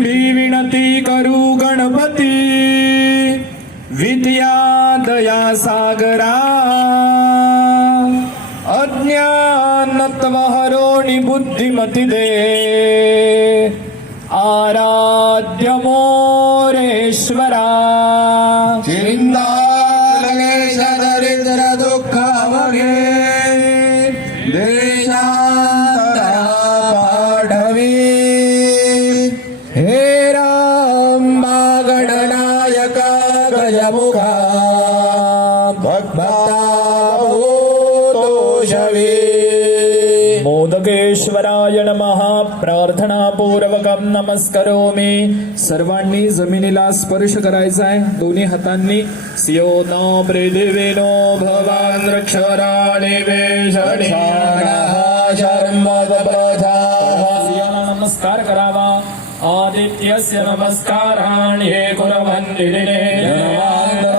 तुम्ही विनती करू गणपती विद्या दया सागरा अज्ञानत्व हरोणि बुद्धिमती दे आराध्य मोरेश्वरा चिंता क्लेश दरिद्र दुःख वगे देशांतरा मोदकेश्वराय नमः प्रार्थनापूर्वकं नमस्करोमि सर्वांनी जमिनीला स्पर्श करायचा आहे दोन्ही हातांनी सियो न पृथिवीनो भवान रक्षराणि सियाला नमस्कार करावा आदित्यस्य नमस्काराणि हे कुर्वन्ति दिने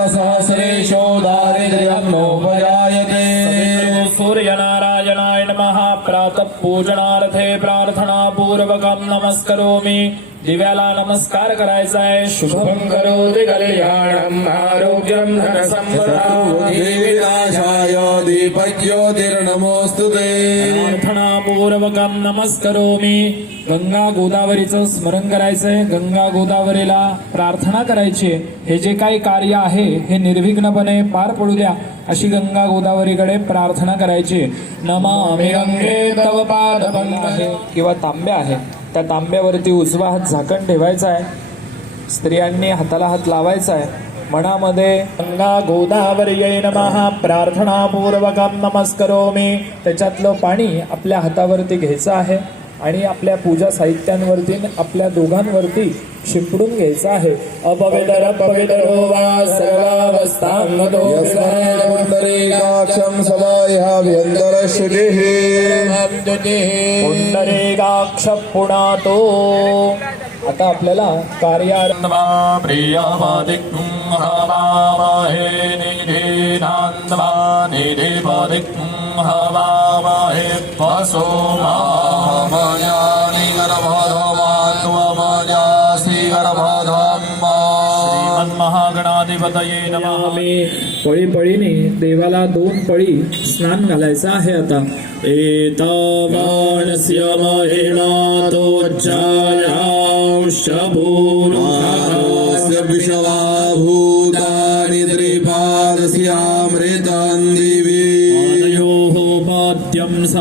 सहस्रेशो करो मी दिव्याला नमस्कार करायचा आहे शुभम करोति कल्याणम। आरोग्यम धन संपदा विनाशाय दीपज्योतिर्नमोऽस्तु ते। पूर्वकम गंगा गोदावरीचं स्मरण करायचंय। गंगा गोदावरीला प्रार्थना करायची हे जे काही कार्य आहे हे निर्विघ्नपणे पार पडू द्या अशी गंगा गोदावरीकडे प्रार्थना करायची नमामि गंगे तव पाद किंवा तांब्या आहे त्या तांब्यावरती उजवा हात झाकण ठेवायचा आहे. स्त्रियांनी हाताला हात लावायचा आहे. मनामध्ये गंगा गोदावरी नमः. प्रार्थना पूर्वकम नमस्करोमी. त्याच्यातलं पाणी आपल्या हातावरती घ्यायचं आहे आणि आपल्या पूजा साहित्यांवरती आपल्या दोघांवरती शिंपडून घ्यायचं आहे. अपवित्र पवित्र वा यस्मै पुण्डरीकाक्षं समाह्याभ्यन्तरश्रुतिः पुंडरीकाक्ष पुणातो आता आपल्याला कार्यारंभा महागणाधिपतये नमः. मी पळी पळीने देवाला दोन पळी स्नान घालायचं आहे आता. एतावाणस्य महिमा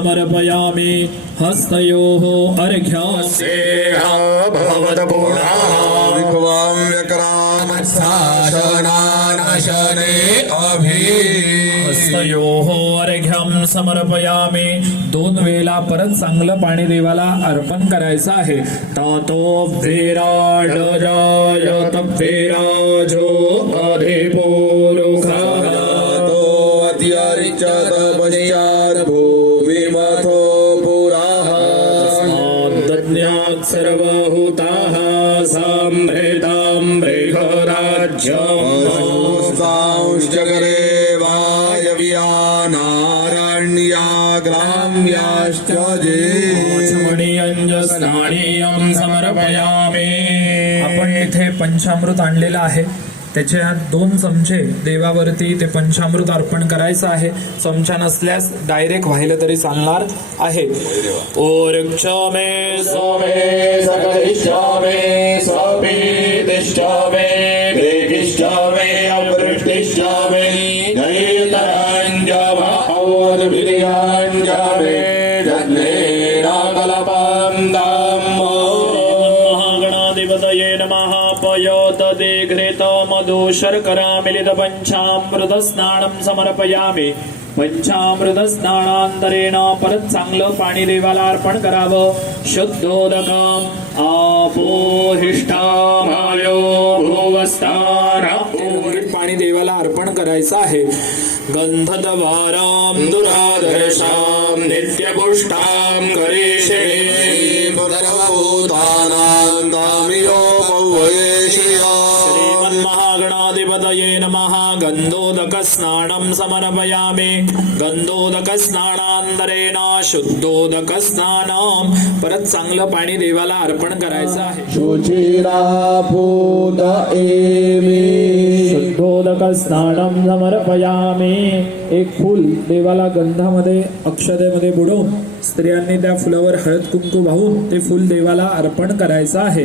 समर्पयामि हस्तयोः अभि। हस्तयोः अर्घ्यं समर्पयामी। दोन वेळेला परत चांगलं पाणी देवाला अर्पण करायचं आहे। तातो विराट विराजो अधिपोरुखः तो अत्यरिचत मृगराज्यम् संश्चकरे वायव्यानारण्या ग्राम्याश्च जे स्नानीयं समर्पयामी आपण इथे पंचामृत आणलेलं आहे. त्याच्या दोन चमचे देवावरती ते पंचामृत अर्पण करायचं आहे. चमचा नसल्यास डायरेक्ट वाहिलं तरी चालणार आहे. ओरक्ष मे सोमे महागणाधिपतये नमः पयोत दिघृत मिलित पञ्चामृत स्नानं समर्पयामि पञ्चामृत स्नानांतरेण परत चांगलं पाणी देवाला अर्पण करावं शुद्धोदक आपोहिष्ठामायो भुवस्थान पाणी देवाला अर्पण करायचं आहे. गंधद्वारां दुरादर्शां नित्यपुष्टां करिष्ये भूतानां दामियो श्रीमन्महागणाधिपतये नमः. स्नानं समर्पयामि. गंधोदक शुद्धोदकस्नानं. शुद्धोदक परत चांगलं पाणी देवाला अर्पण करायचं आहे. शुचिरापूत एमि शुद्धोदक स्नानं समर्पयामी. एक फूल देवाला गंधामध्ये अक्षतेमध्ये बुडवून स्त्रियांनी त्या फुलावर हळद कुंकू वाहून ते फूल देवाला अर्पण करायचं आहे.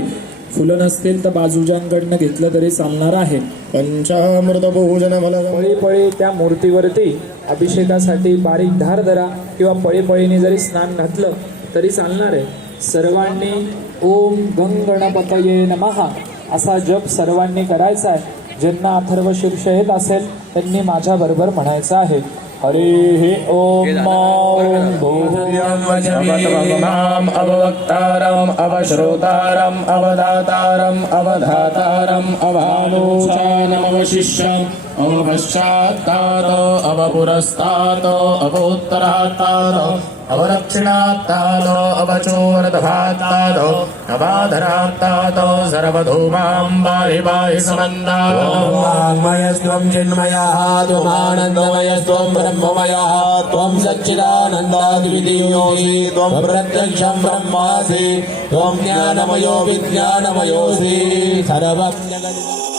फुलं नसतील तर बाजूजांकडनं घेतलं तरी चालणार आहे. पंचामृतपूजन फल पळी पळी त्या मूर्तीवरती अभिषेकासाठी बारीक धार धरा किंवा पळी पळीने जरी स्नान घातलं तरी चालणार आहे. सर्वांनी ओम गंगणपतये नमः असा जप सर्वांनी करायचा आहे. ज्यांना अथर्व शीर्ष येत असेल त्यांनी माझ्या बरोबर म्हणायचं आहे. हरे ओम मौं अवतमगमाम् अववक्तारम् अवश्रोतारम् अवदातारम् अवधातारम् अवानोचानमवशिष्यम्। अवपश्चात्तारो अवपुरस्तातो अवोत्तरात्तारो अवदक्षिणात्तातो अवचोरदभात्तातो अवाधरात्तातो सर्वधूमाम् बाहि बाहि समन्दातो वाङ्मयस्त्वं चिन्मयः त्वमानन्दमयस्त्वं ब्रह्ममयः त्वं सच्चिदानन्दाद्वितीयोऽसि त्वं प्रत्यक्षं ब्रह्मासि त्वं ज्ञानमयो विज्ञानमयोऽसि सर्वं जगत्